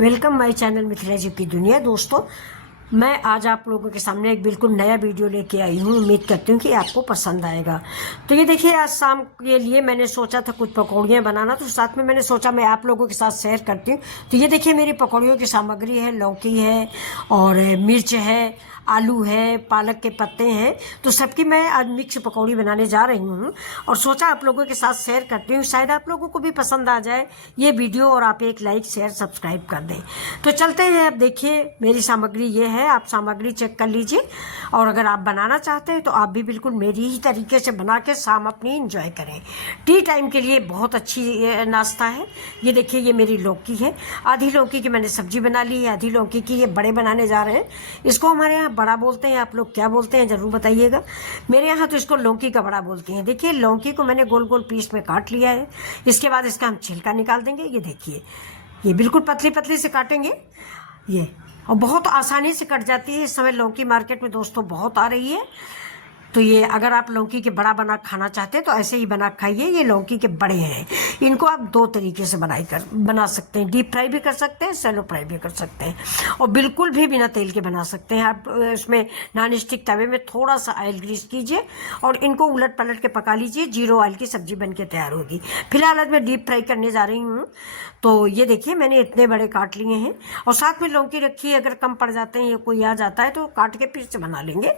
Welcome my channel Mithila जी की दुनिया। दोस्तों, मैं आज आप लोगों के सामने एक बिल्कुल नया वीडियो लेके आई हूँ। उम्मीद करती हूँ कि आपको पसंद आएगा। तो ये देखिए, आज शाम के लिए मैंने सोचा था कुछ पकौड़ियाँ बनाना, तो साथ में मैंने सोचा मैं आप लोगों के साथ शेयर करती हूँ। तो ये देखिए, मेरी पकौड़ियों की सामग्री है, लौकी है और मिर्च है, आलू है, पालक के पत्ते हैं। तो सबकी मैं आज मिक्स पकौड़ी बनाने जा रही हूँ और सोचा आप लोगों के साथ शेयर करती हूँ। शायद आप लोगों को भी पसंद आ जाए ये वीडियो और आप एक लाइक शेयर सब्सक्राइब कर दें। तो चलते हैं। अब देखिए, मेरी सामग्री ये है, आप सामग्री चेक कर लीजिए। और अगर आप बनाना चाहते हैं तो आप भी बिल्कुल मेरी ही तरीके से बना के शाम अपनी इंजॉय करें। टी टाइम के लिए बहुत अच्छी नाश्ता है। ये देखिए, ये मेरी लौकी है। आधी लौकी की मैंने सब्जी बना ली है, आधी लौकी की ये बड़े बनाने जा रहे हैं। इसको हमारे यहाँ बड़ा बोलते हैं, आप लोग क्या बोलते हैं ज़रूर बताइएगा। मेरे यहाँ तो इसको लौकी का बड़ा बोलते हैं। देखिए, लौकी को मैंने गोल गोल पीस में काट लिया है। इसके बाद इसका हम छिलका निकाल देंगे। ये देखिए, ये बिल्कुल पतली पतली से काटेंगे ये, और बहुत आसानी से कट जाती है। इस समय लौकी मार्केट में दोस्तों बहुत आ रही है। तो ये अगर आप लौकी के बड़ा बना खाना चाहते हैं तो ऐसे ही बना खाइए। ये लौकी के बड़े हैं। इनको आप दो तरीके से बना सकते हैं। डीप फ्राई भी कर सकते हैं, सैलो फ्राई भी कर सकते हैं, और बिल्कुल भी बिना तेल के बना सकते हैं। आप इसमें नॉन स्टिक तवे में थोड़ा सा ऑयल ग्रीस कीजिए और इनको उलट पलट के पका लीजिए। जीरो ऑयल की सब्जी बन के तैयार होगी। फिलहाल आज मैं डीप फ्राई करने जा रही हूँ। तो ये देखिए, मैंने इतने बड़े काट लिए हैं और साथ में लौकी रखी है। अगर कम पड़ जाते हैं या कोई आ जाता है तो काट के फिर से बना लेंगे।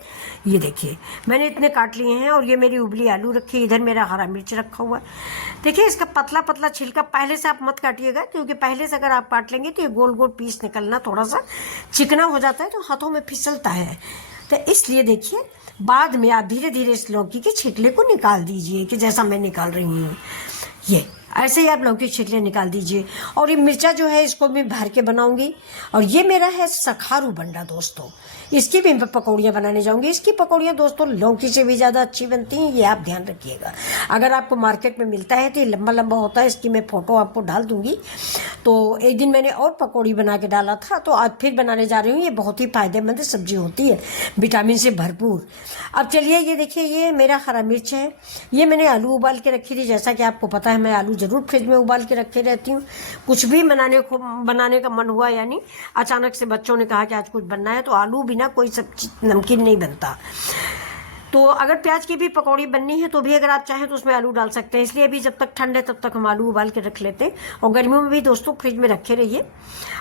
ये देखिए, मैंने इतने काट लिए हैं। और ये मेरी उबली आलू रखी है, इधर मेरा हरा मिर्च रखा हुआ है। देखिए, इसका पतला पतला छिलका पहले से आप मत काटिएगा, क्योंकि पहले से अगर आप काट लेंगे तो ये गोल गोल पीस निकलना थोड़ा सा चिकना हो जाता है, तो हाथों में फिसलता है। तो इसलिए देखिए, बाद में आप धीरे धीरे इस लौकी के छिलके को निकाल दीजिए, कि जैसा मैं निकाल रही हूँ। ये ऐसे ही आप लौकी छिलके निकाल दीजिए। और ये मिर्चा जो है, इसको मैं भर के बनाऊंगी। और ये मेरा है सखारू बंडा दोस्तों, इसकी भी मैं पकौड़ियाँ बनाने जाऊंगी। इसकी पकौड़ियाँ दोस्तों लौकी से भी ज़्यादा अच्छी बनती हैं, ये आप ध्यान रखिएगा। अगर आपको मार्केट में मिलता है तो ये लंबा लंबा होता है। इसकी मैं फ़ोटो आपको डाल दूंगी। तो एक दिन मैंने और पकौड़ी बना के डाला था, तो आज फिर बनाने जा रही हूँ। ये बहुत ही फ़ायदेमंद सब्जी होती है, विटामिन से भरपूर। अब चलिए, ये देखिए, ये मेरा हरा मिर्च है। ये मैंने आलू उबाल के रखी थी। जैसा कि आपको पता है, मैं आलू ज़रूर फ्रिज में उबाल के रखे रहती हूँ। कुछ भी बनाने का मन हुआ, यानी अचानक से बच्चों ने कहा कि आज कुछ बनना है, तो आलू बिना कोई सब्जी नमकीन नहीं बनता। तो अगर प्याज की भी पकौड़ी बननी है तो भी अगर आप चाहें तो उसमें आलू डाल सकते हैं। इसलिए अभी जब तक ठंड है तब तक हम आलू उबाल के रख लेते हैं। और गर्मियों में भी दोस्तों फ्रिज में रखे रहिए।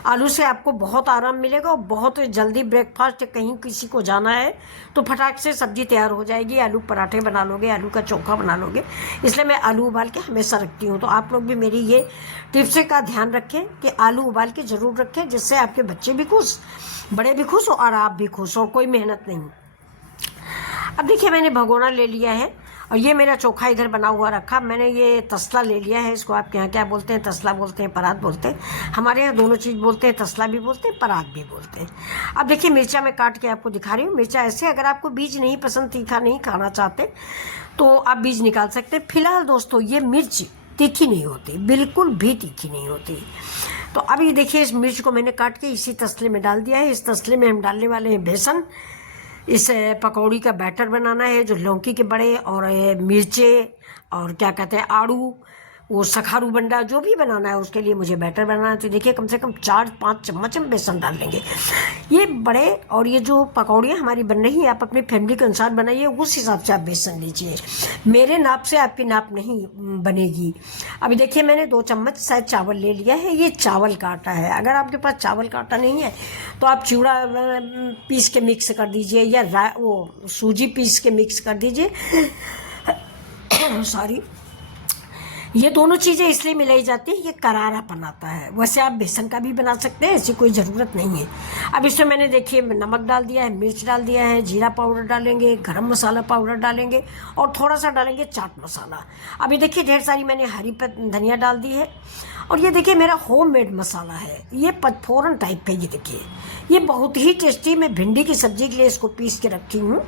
आलू से आपको बहुत आराम मिलेगा और बहुत जल्दी ब्रेकफास्ट कहीं किसी को जाना है तो फटाक से सब्जी तैयार हो जाएगी। आलू पराठे बना लोगे, आलू का चोखा बना लोगे। इसलिए मैं आलू उबाल के हमेशा रखती हूँ। तो आप लोग भी मेरी ये टिप्स का ध्यान रखें कि आलू उबाल के ज़रूर रखें, जिससे आपके बच्चे भी खुश, बड़े भी खुश और आप भी खुश, और कोई मेहनत नहीं। अब देखिए, मैंने भगोना ले लिया है और ये मेरा चोखा इधर बना हुआ रखा। मैंने ये तसला ले लिया है। इसको आपके यहाँ क्या बोलते हैं? तसला बोलते हैं, परात बोलते हैं। हमारे यहाँ दोनों चीज़ बोलते हैं, तसला भी बोलते हैं, परात भी बोलते हैं। अब देखिए, मिर्चा मैं काट के आपको दिखा रही हूँ। मिर्चा ऐसे, अगर आपको बीज नहीं पसंद, तीखा नहीं खाना चाहते तो आप बीज निकाल सकते हैं। फिलहाल दोस्तों, ये मिर्च तीखी नहीं होती, बिल्कुल भी तीखी नहीं होती। तो अब ये देखिए, इस मिर्च को मैंने काट के इसी तसले में डाल दिया है। इस तसले में हम डालने वाले हैं बेसन। इस पकौड़ी का बैटर बनाना है, जो लौकी के बड़े और मिर्चे और क्या कहते हैं, आड़ू, वो सखारू बंडा, जो भी बनाना है उसके लिए मुझे बैटर बनाना है। तो देखिए, कम से कम 4-5 चम्मच हम बेसन डाल लेंगे। ये बड़े और ये जो पकौड़ियाँ हमारी बन रही हैं, आप अपनी फैमिली के अनुसार बनाइए, उस हिसाब से आप बेसन लीजिए। मेरे नाप से आपकी नाप नहीं बनेगी। अभी देखिए, मैंने 2 चम्मच शायद चावल ले लिया है। ये चावल का आटा है। अगर आपके पास चावल का आटा नहीं है तो आप चिवड़ा पीस के मिक्स कर दीजिए, या वो सूजी पीस के मिक्स कर दीजिए। सॉरी, ये दोनों चीज़ें इसलिए मिलाई जाती है, ये करारापन आता है। वैसे आप बेसन का भी बना सकते हैं, ऐसी कोई ज़रूरत नहीं है। अब इसमें मैंने देखिए नमक डाल दिया है, मिर्च डाल दिया है, जीरा पाउडर डालेंगे, गरम मसाला पाउडर डालेंगे और थोड़ा सा डालेंगे चाट मसाला। अभी देखिए, ढेर सारी मैंने हरी धनिया डाल दी है। और ये देखिए, मेरा होममेड मसाला है, ये पचफोरन टाइप का। ये देखिए, ये बहुत ही टेस्टी। मैं भिंडी की सब्ज़ी के लिए इसको पीस के रखी हूँ।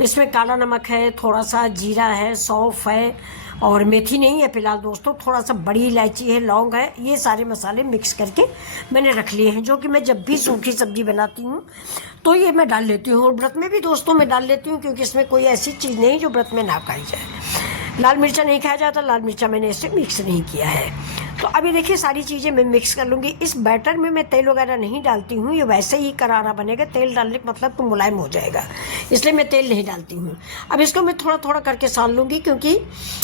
इसमें काला नमक है, थोड़ा सा जीरा है, सौंफ है और मेथी नहीं है फिलहाल दोस्तों, थोड़ा सा बड़ी इलायची है, लौंग है। ये सारे मसाले मिक्स करके मैंने रख लिए हैं, जो कि मैं जब भी सूखी सब्जी बनाती हूँ तो ये मैं डाल लेती हूँ। और व्रत में भी दोस्तों मैं डाल लेती हूँ, क्योंकि इसमें कोई ऐसी चीज़ नहीं जो व्रत में ना खाई जाए। लाल मिर्चा नहीं खाया जाता, लाल मिर्चा मैंने इसे मिक्स नहीं किया है। तो अभी देखिए सारी चीज़ें मैं मिक्स कर लूँगी। इस बैटर में मैं तेल वगैरह नहीं डालती हूँ, ये वैसे ही करारा बनेगा। तेल डालने का मतलब तो मुलायम हो जाएगा, इसलिए मैं तेल नहीं डालती हूँ। अब इसको मैं थोड़ा थोड़ा करके सान लूँगी, क्योंकि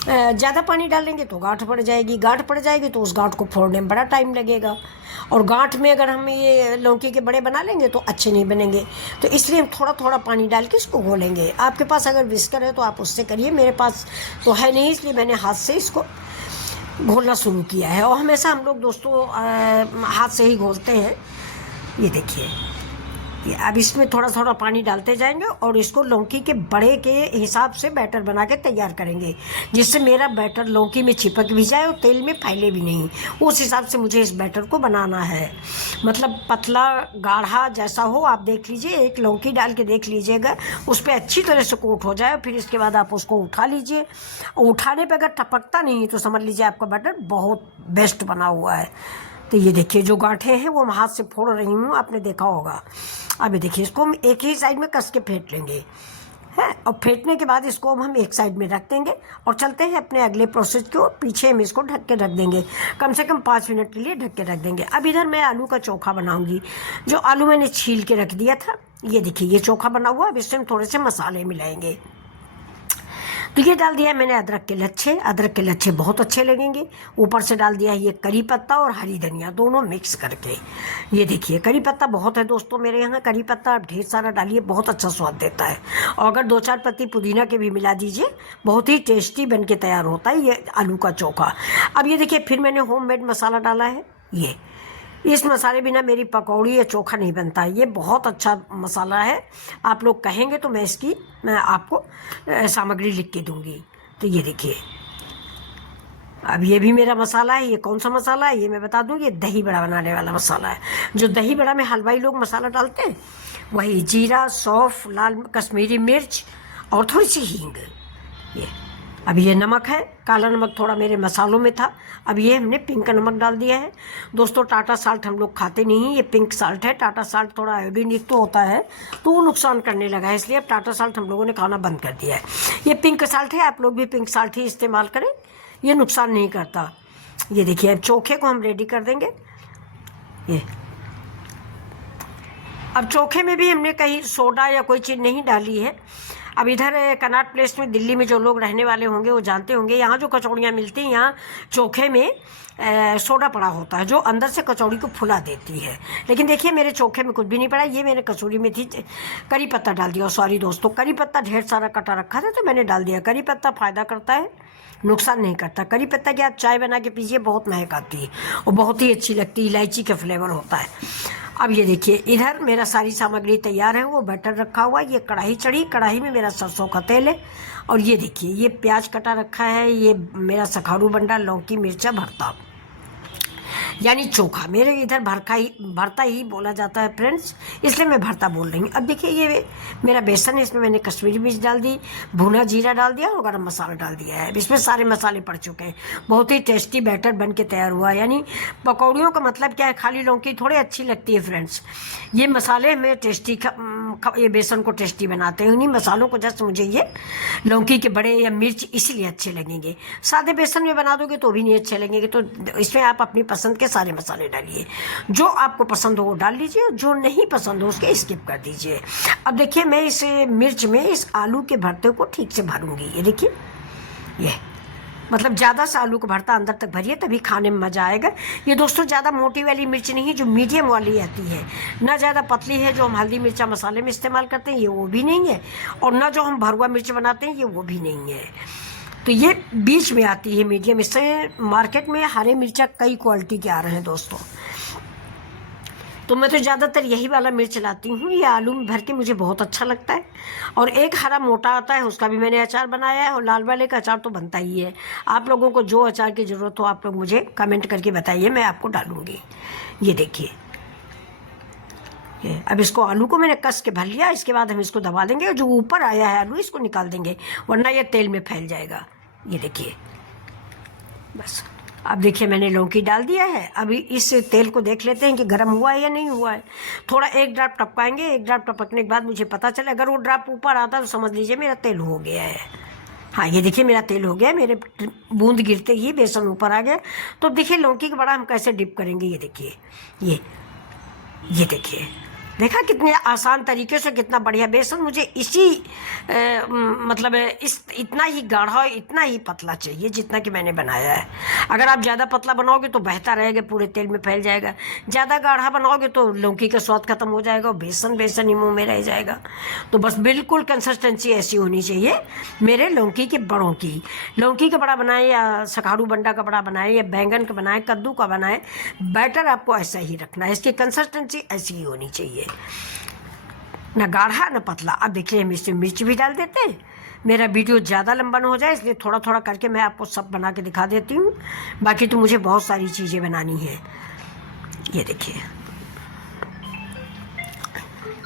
ज़्यादा पानी डालेंगे तो गांठ पड़ जाएगी, गांठ पड़ जाएगी तो उस गांठ को फोड़ने में बड़ा टाइम लगेगा, और गांठ में अगर हम ये लौकी के बड़े बना लेंगे तो अच्छे नहीं बनेंगे। तो इसलिए हम थोड़ा थोड़ा पानी डाल के इसको घोलेंगे। आपके पास अगर विस्कर है तो आप उससे करिए, मेरे पास तो है नहीं, इसलिए मैंने हाथ से इसको घोलना शुरू किया है। और हमेशा हम लोग दोस्तों हाथ से ही घोलते हैं। ये देखिए, ये अब इसमें थोड़ा थोड़ा पानी डालते जाएंगे और इसको लौकी के बड़े के हिसाब से बैटर बना के तैयार करेंगे, जिससे मेरा बैटर लौकी में चिपक भी जाए और तेल में फैले भी नहीं। उस हिसाब से मुझे इस बैटर को बनाना है, मतलब पतला गाढ़ा जैसा हो। आप देख लीजिए, एक लौकी डाल के देख लीजिएगा, उस पर अच्छी तरह से कोट हो जाए। फिर इसके बाद आप उसको उठा लीजिए। उठाने पर अगर टपकता नहीं तो समझ लीजिए आपका बैटर बहुत बेस्ट बना हुआ है। तो ये देखिए, जो गांठें हैं वो मैं हाथ से फोड़ रही हूँ, आपने देखा होगा। अभी देखिए, इसको हम एक ही साइड में कस के फेंट लेंगे, है। और फेंटने के बाद इसको हम एक साइड में रख देंगे और चलते हैं अपने अगले प्रोसेस को। पीछे हम इसको ढक के रख देंगे, कम से कम 5 मिनट के लिए ढक के रख देंगे। अब इधर मैं आलू का चोखा बनाऊंगी। जो आलू मैंने छील के रख दिया था, ये देखिए ये चोखा बना हुआ। अब इसमें थोड़े से मसाले मिलाएंगे। तो ये डाल दिया है मैंने अदरक के लच्छे। अदरक के लच्छे बहुत अच्छे लगेंगे। ऊपर से डाल दिया है ये करी पत्ता और हरी धनिया, दोनों मिक्स करके। ये देखिए, करी पत्ता बहुत है दोस्तों मेरे यहाँ। करी पत्ता आप ढेर सारा डालिए, बहुत अच्छा स्वाद देता है। और अगर 2-4 पत्ती पुदीना के भी मिला दीजिए, बहुत ही टेस्टी बन के तैयार होता है ये आलू का चोखा। अब ये देखिए, फिर मैंने होममेड मसाला डाला है। ये इस मसाले बिना मेरी पकौड़ी या चोखा नहीं बनता। ये बहुत अच्छा मसाला है। आप लोग कहेंगे तो मैं आपको सामग्री लिख के दूंगी। तो ये देखिए, अब ये भी मेरा मसाला है। ये कौन सा मसाला है ये मैं बता दूं, ये दही बड़ा बनाने वाला मसाला है। जो दही बड़ा में हलवाई लोग मसाला डालते हैं, वही जीरा, सौंफ, लाल कश्मीरी मिर्च और थोड़ी सी हींग। ये अब ये नमक है, काला नमक थोड़ा मेरे मसालों में था। अब ये हमने पिंक नमक डाल दिया है। दोस्तों, टाटा साल्ट हम लोग खाते नहीं, ये पिंक साल्ट है। टाटा साल्ट थोड़ा आयोडीन युक्त तो होता है, तो वो नुकसान करने लगा है, इसलिए अब टाटा साल्ट हम लोगों ने खाना बंद कर दिया है। ये पिंक साल्ट है, आप लोग भी पिंक साल्ट ही इस्तेमाल करें, ये नुकसान नहीं करता। ये देखिए, अब चोखे को हम रेडी कर देंगे। ये अब चोखे में भी हमने कहीं सोडा या कोई चीज़ नहीं डाली है। अब इधर कनॉट प्लेस में दिल्ली में जो लोग रहने वाले होंगे वो जानते होंगे, यहाँ जो कचौड़ियाँ मिलती हैं, यहाँ चोखे में सोडा पड़ा होता है, जो अंदर से कचौड़ी को फुला देती है। लेकिन देखिए, मेरे चोखे में कुछ भी नहीं पड़ा। ये मैंने कसूरी में थी, करी पत्ता डाल दिया। सॉरी दोस्तों, करी पत्ता ढेर सारा कटा रखा था तो मैंने डाल दिया। करी पत्ता फ़ायदा करता है, नुकसान नहीं करता। करी पत्ता की आप चाय बना के पीजिए, बहुत महक आती है और बहुत ही अच्छी लगती है। इलायची का फ्लेवर होता है। अब ये देखिए, इधर मेरा सारी सामग्री तैयार है। वो बटर रखा हुआ है, ये कढ़ाई चढ़ी, कढ़ाई में मेरा सरसों का तेल है। और ये देखिए, ये प्याज कटा रखा है। ये मेरा सखारू बंडा, लौकी, मिर्चा भरता, यानी चोखा। मेरे इधर भरता ही बोला जाता है फ्रेंड्स, इसलिए मैं भरता बोल रही हूँ। अब देखिए, ये मेरा बेसन है, इसमें मैंने कश्मीरी मिर्च डाल दी, भुना जीरा डाल दिया और गरम मसाला डाल दिया है। इसमें सारे मसाले पड़ चुके हैं। बहुत ही टेस्टी बैटर बन के तैयार हुआ है। यानी पकौड़ियों का मतलब क्या है, खाली लौकी थोड़ी अच्छी लगती है फ्रेंड्स। ये मसाले हमें टेस्टी ये बेसन को टेस्टी बनाते हैं। उन्हीं मसालों को जस्ट मुझे ये लौकी के बड़े या मिर्च इसीलिए अच्छे लगेंगे। सादे बेसन में बना दोगे तो भी नहीं अच्छे लगेंगे। तो इसमें आप अपनी पसंद के सारे मसाले डालिए, जो आपको पसंद हो वो डाल लीजिए, जो नहीं पसंद हो उसके स्किप कर दीजिए। अब देखिए, मैं इस मिर्च में इस आलू के भरते को ठीक से भरूंगी। ये देखिए, ये मतलब ज़्यादा से आलू का भरता अंदर तक भरिए, तभी खाने में मज़ा आएगा। ये दोस्तों ज़्यादा मोटी वाली मिर्च नहीं है, जो मीडियम वाली आती है। ना ज़्यादा पतली है जो हम हल्दी मिर्चा मसाले में इस्तेमाल करते हैं, ये वो भी नहीं है। और ना जो हम भरुआ मिर्च बनाते हैं, ये वो भी नहीं है। तो ये बीच में आती है, मीडियम। इससे मार्केट में हरे मिर्चा कई क्वालिटी के आ रहे हैं दोस्तों, तो मैं तो ज़्यादातर यही वाला मिर्च लाती हूँ। ये आलू में भर के मुझे बहुत अच्छा लगता है। और एक हरा मोटा आता है, उसका भी मैंने अचार बनाया है। और लाल वाले का अचार तो बनता ही है। आप लोगों को जो अचार की ज़रूरत हो, आप लोग मुझे कमेंट करके बताइए, मैं आपको डालूँगी। ये देखिए, अब इसको आलू को मैंने कस के भर लिया। इसके बाद हम इसको दबा देंगे और जो ऊपर आया है आलू, इसको निकाल देंगे, वरना ये तेल में फैल जाएगा। ये देखिए, बस। अब देखिए, मैंने लौकी डाल दिया है। अभी इस तेल को देख लेते हैं कि गर्म हुआ है या नहीं हुआ है। थोड़ा एक ड्राप टपकाएंगे। एक ड्राप टपकने के बाद मुझे पता चले, अगर वो ड्राप ऊपर आता है तो समझ लीजिए मेरा तेल हो गया है। हाँ ये देखिए मेरा तेल हो गया, मेरे बूंद गिरते ही बेसन ऊपर आ गया। तो अब देखिए लौकी का बड़ा हम कैसे डिप करेंगे, ये देखिए, ये देखिए, देखा कितने आसान तरीके से, कितना बढ़िया बेसन। मुझे इसी मतलब इस इतना ही गाढ़ा और इतना ही पतला चाहिए जितना कि मैंने बनाया है। अगर आप ज़्यादा पतला बनाओगे तो बहता रहेगा, पूरे तेल में फैल जाएगा। ज़्यादा गाढ़ा बनाओगे तो लौकी का स्वाद खत्म हो जाएगा और बेसन बेसन ही मुँह में रह जाएगा। तो बस बिल्कुल कंसिस्टेंसी ऐसी होनी चाहिए मेरे लौकी के बड़ों की। लौकी का बड़ा बनाए या सखाड़ू बंडा का बड़ा बनाए या बैंगन का बनाए, कद्दू का बनाए, बैटर आपको ऐसा ही रखना है। इसकी कंसिस्टेंसी ऐसी ही होनी चाहिए, ना गाढ़ा ना पतला। अब देखिए हम इसमें मिर्च भी डाल देते हैं। मेरा वीडियो ज़्यादा लंबा ना हो जाए इसलिए थोड़ा थोड़ा करके मैं आपको सब बना के दिखा देती हूँ। बाकी तो मुझे बहुत सारी चीज़ें बनानी है। ये देखिए,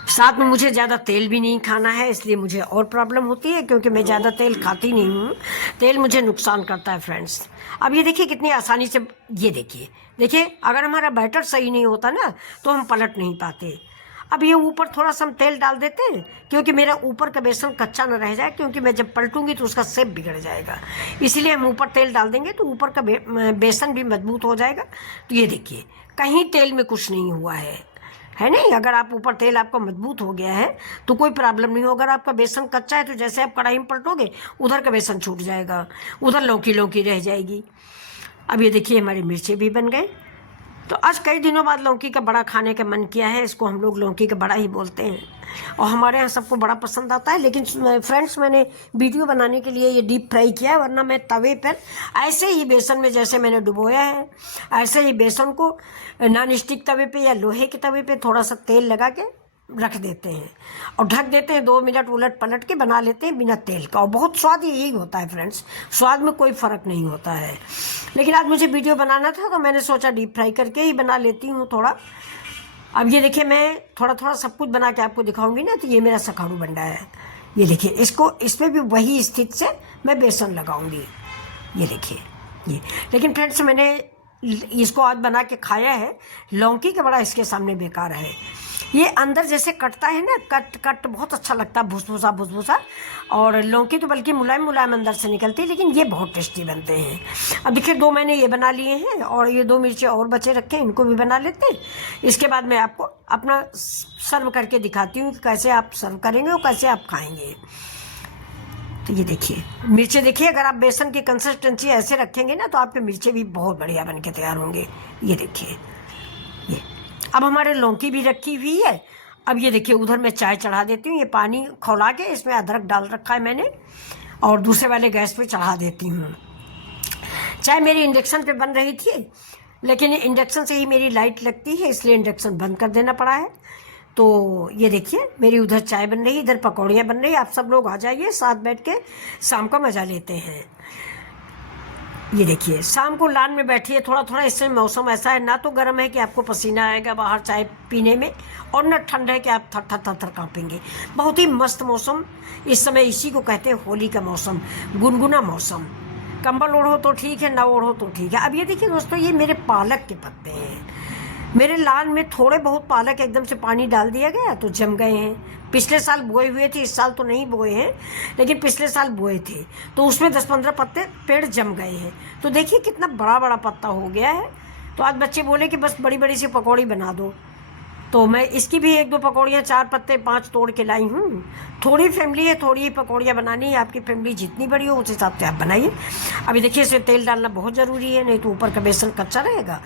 साथ में मुझे ज़्यादा तेल भी नहीं खाना है, इसलिए मुझे और प्रॉब्लम होती है, क्योंकि मैं ज़्यादा तेल खाती नहीं हूँ। तेल मुझे नुकसान करता है फ्रेंड्स। अब ये देखिए कितनी आसानी से, ये देखिए, देखिए अगर हमारा बैटर सही नहीं होता ना तो हम पलट नहीं पाते। अब ये ऊपर थोड़ा सा हम तेल डाल देते हैं, क्योंकि मेरा ऊपर का बेसन कच्चा न रह जाए, क्योंकि मैं जब पलटूंगी तो उसका शेप बिगड़ जाएगा। इसीलिए हम ऊपर तेल डाल देंगे तो ऊपर का बेसन भी मजबूत हो जाएगा। तो ये देखिए कहीं तेल में कुछ नहीं हुआ है नहीं। अगर आप ऊपर तेल आपका मजबूत हो गया है तो कोई प्रॉब्लम नहीं हो। अगर आपका बेसन कच्चा है तो जैसे आप कढ़ाई में पलटोगे उधर का बेसन छूट जाएगा, उधर लौकी लौकी रह जाएगी। अब ये देखिए हमारी मिर्चें भी बन गए। तो आज कई दिनों बाद लौकी का बड़ा खाने का मन किया है। इसको हम लोग लौकी का बड़ा ही बोलते हैं और हमारे यहाँ सबको बड़ा पसंद आता है। लेकिन फ्रेंड्स मैंने वीडियो बनाने के लिए ये डीप फ्राई किया है, वरना मैं तवे पर ऐसे ही बेसन में जैसे मैंने डुबोया है ऐसे ही बेसन को नॉन स्टिक तवे पे या लोहे के तवे पे थोड़ा सा तेल लगा के रख देते हैं और ढक देते हैं। 2 मिनट उलट पलट के बना लेते हैं बिना तेल का, और बहुत स्वाद यही होता है फ्रेंड्स। स्वाद में कोई फ़र्क नहीं होता है। लेकिन आज मुझे वीडियो बनाना था तो मैंने सोचा डीप फ्राई करके ही बना लेती हूँ थोड़ा। अब ये देखिए मैं थोड़ा थोड़ा सब कुछ बना के आपको दिखाऊंगी ना। तो ये मेरा सखाड़ू बंडा है, ये देखिए, इसको इसमें भी वही स्थिति से मैं बेसन लगाऊंगी। ये देखिए ये, लेकिन फ्रेंड्स मैंने इसको आज बना के खाया है। लौकी का बड़ा इसके सामने बेकार है। ये अंदर जैसे कटता है ना, कट बहुत अच्छा लगता है, भुसभुसा भुसभुसा। और लौकी तो बल्कि मुलायम मुलायम अंदर से निकलती है, लेकिन ये बहुत टेस्टी बनते हैं। अब देखिए 2 मैंने ये बना लिए हैं और ये 2 मिर्चें और बचे रखे हैं, इनको भी बना लेते हैं। इसके बाद मैं आपको अपना सर्व करके दिखाती हूँ कि कैसे आप सर्व करेंगे और कैसे आप खाएंगे। तो ये देखिए मिर्चें, देखिए अगर आप बेसन की कंसिस्टेंसी ऐसे रखेंगे ना तो आपके मिर्चें भी बहुत बढ़िया बन के तैयार होंगे। ये देखिए ये, अब हमारे लौकी भी रखी हुई है। अब ये देखिए उधर मैं चाय चढ़ा देती हूँ। ये पानी खौला के इसमें अदरक डाल रखा है मैंने और दूसरे वाले गैस पे चढ़ा देती हूँ। चाय मेरी इंडक्शन पे बन रही थी, लेकिन इंडक्शन से ही मेरी लाइट लगती है, इसलिए इंडक्शन बंद कर देना पड़ा है। तो ये देखिए मेरी उधर चाय बन रही, इधर पकौड़ियाँ बन रही। आप सब लोग आ जाइए, साथ बैठ के शाम का मज़ा लेते हैं। ये देखिए शाम को लान में बैठिए थोड़ा थोड़ा। इससे मौसम ऐसा है, ना तो गर्म है कि आपको पसीना आएगा बाहर चाय पीने में, और न ठंड है कि आप थर थर थर थर काँपेंगे। बहुत ही मस्त मौसम इस समय, इसी को कहते हैं होली का मौसम, गुनगुना मौसम। कंबल ओढ़ो तो ठीक है, ना ओढ़ो तो ठीक है। अब ये देखिए दोस्तों, ये मेरे पालक के पत्ते हैं। मेरे लान में थोड़े बहुत पालक एकदम से पानी डाल दिया गया तो जम गए हैं। पिछले साल बोए हुए थे, इस साल तो नहीं बोए हैं, लेकिन पिछले साल बोए थे तो उसमें 10-15 पत्ते पेड़ जम गए हैं। तो देखिए कितना बड़ा बड़ा पत्ता हो गया है। तो आज बच्चे बोले कि बस बड़ी बड़ी सी पकौड़ी बना दो, तो मैं इसकी भी 1-2 पकौड़ियाँ, 4 पत्ते 5 तोड़ के लाई हूँ। थोड़ी फैमिली है, थोड़ी ही पकौड़ियाँ बनानी है। आपकी फैमिली जितनी बड़ी हो उस हिसाब से आप बनाइए। अभी देखिए इसमें तेल डालना बहुत ज़रूरी है, नहीं तो ऊपर का बेसन कच्चा रहेगा।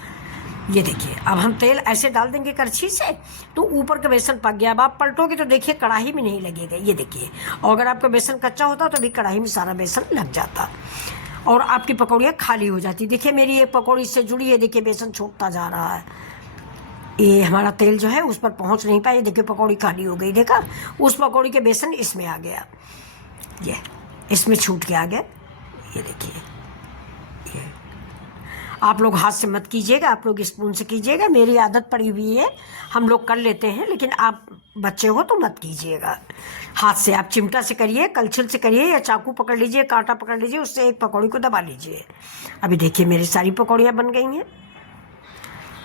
ये देखिए अब हम तेल ऐसे डाल देंगे करछी से तो ऊपर का बेसन पक गया। अब आप पलटोगे तो देखिए कढ़ाई में नहीं लगेगा। ये देखिए, और अगर आपका बेसन कच्चा होता तो भी कढ़ाई में सारा बेसन लग जाता और आपकी पकौड़ियाँ खाली हो जाती। देखिए मेरी एक पकौड़ी इससे जुड़ी है, देखिए बेसन छूटता जा रहा है। ये हमारा तेल जो है उस पर पहुँच नहीं पाया। देखिए पकौड़ी खाली हो गई, देखा, उस पकौड़ी के बेसन इसमें आ गया, ये इसमें छूट के आ गया। ये देखिए, आप लोग हाथ से मत कीजिएगा, आप लोग स्पून से कीजिएगा। मेरी आदत पड़ी हुई है, हम लोग कर लेते हैं, लेकिन आप बच्चे हो तो मत कीजिएगा हाथ से। आप चिमटा से करिए, कलछुल से करिए, या चाकू पकड़ लीजिए, कांटा पकड़ लीजिए, उससे एक पकौड़ी को दबा लीजिए। अभी देखिए मेरी सारी पकौड़ियाँ बन गई हैं।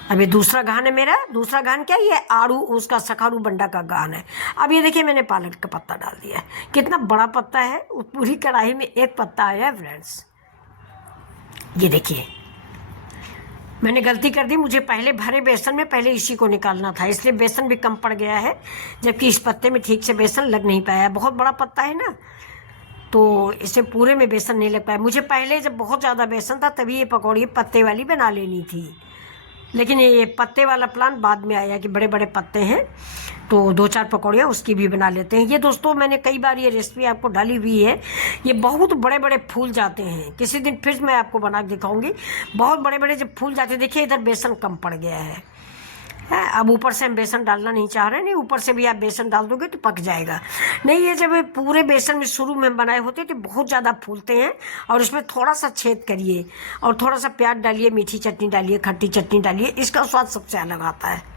अब ये दूसरा घान है मेरा। दूसरा घान क्या है? ये आड़ू उसका सखारू बंडा का घान है। अब ये देखिए मैंने पालक का पत्ता डाल दिया है। कितना बड़ा पत्ता है, पूरी कढ़ाई में एक पत्ता आया है फ्रेंड्स। ये देखिए मैंने गलती कर दी, मुझे पहले भरे बेसन में पहले इसी को निकालना था, इसलिए बेसन भी कम पड़ गया है, जबकि इस पत्ते में ठीक से बेसन लग नहीं पाया। बहुत बड़ा पत्ता है ना, तो इसे पूरे में बेसन नहीं लग पाया। मुझे पहले जब बहुत ज़्यादा बेसन था तभी ये पकौड़ी पत्ते वाली बना लेनी थी, लेकिन ये पत्ते वाला प्लान बाद में आया कि बड़े बड़े पत्ते हैं तो 2-4 पकौड़ियाँ उसकी भी बना लेते हैं। ये दोस्तों मैंने कई बार ये रेसिपी आपको डाली हुई है। ये बहुत बड़े बड़े फूल जाते हैं, किसी दिन फिर मैं आपको बना के दिखाऊंगी। बहुत बड़े बड़े जब फूल जाते हैं, देखिए इधर बेसन कम पड़ गया है। अब ऊपर से हम बेसन डालना नहीं चाह रहे, नहीं ऊपर से भी आप बेसन डाल दोगे तो पक जाएगा। नहीं, ये जब पूरे बेसन में शुरू में बनाए होते तो बहुत ज़्यादा फूलते हैं, और उसमें थोड़ा सा छेद करिए और थोड़ा सा प्याज डालिए, मीठी चटनी डालिए, खट्टी चटनी डालिए, इसका स्वाद सबसे अलग आता है।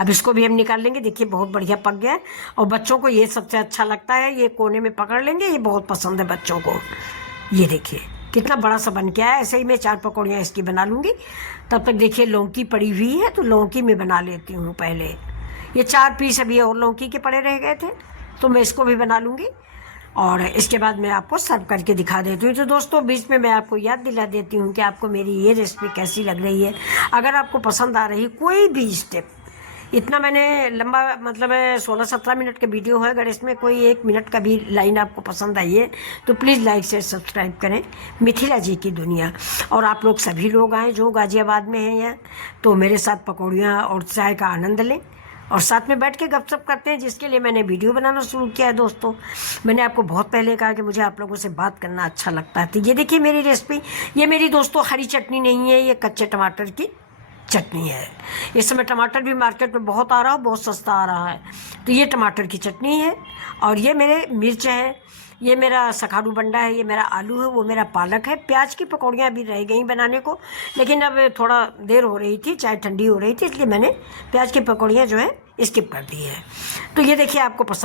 अब इसको भी हम निकाल लेंगे। देखिए बहुत बढ़िया पक गया है, और बच्चों को ये सबसे अच्छा लगता है। ये कोने में पकड़ लेंगे, ये बहुत पसंद है बच्चों को। ये देखिए कितना बड़ा सा बन गया है। ऐसे ही मैं 4 पकौड़ियाँ इसकी बना लूँगी। तब तक देखिए लौकी पड़ी हुई है, तो लौकी में बना लेती हूँ पहले। ये 4 पीस अभी और लौकी के पड़े रह गए थे, तो मैं इसको भी बना लूँगी, और इसके बाद मैं आपको सर्व करके दिखा देती हूँ। तो दोस्तों बीच में मैं आपको याद दिला देती हूँ कि आपको मेरी ये रेसिपी कैसी लग रही है। अगर आपको पसंद आ रही कोई भी स्टेप, इतना मैंने लंबा मतलब 16-17 मिनट का वीडियो है, अगर इसमें कोई 1 मिनट का भी लाइन आपको पसंद आई है तो प्लीज़ लाइक शेयर सब्सक्राइब करें मिथिला जी की दुनिया। और आप लोग सभी लोग आएँ जो गाज़ियाबाद में हैं यहाँ, तो मेरे साथ पकौड़ियाँ और चाय का आनंद लें, और साथ में बैठ के गपशप करते हैं, जिसके लिए मैंने वीडियो बनाना शुरू किया है। दोस्तों मैंने आपको बहुत पहले कहा कि मुझे आप लोगों से बात करना अच्छा लगता है। तो ये देखिए मेरी रेसिपी, ये मेरी दोस्तों हरी चटनी नहीं है, ये कच्चे टमाटर की चटनी है। इस समय टमाटर भी मार्केट में बहुत आ रहा है, बहुत सस्ता आ रहा है, तो ये टमाटर की चटनी है। और ये मेरे मिर्च है, ये मेरा सखारू बंडा है, ये मेरा आलू है, वो मेरा पालक है। प्याज की पकौड़ियाँ भी रह गई बनाने को, लेकिन अब थोड़ा देर हो रही थी, चाय ठंडी हो रही थी, इसलिए मैंने प्याज की पकौड़ियाँ जो है स्किप कर दी है। तो ये देखिए आपको पसंद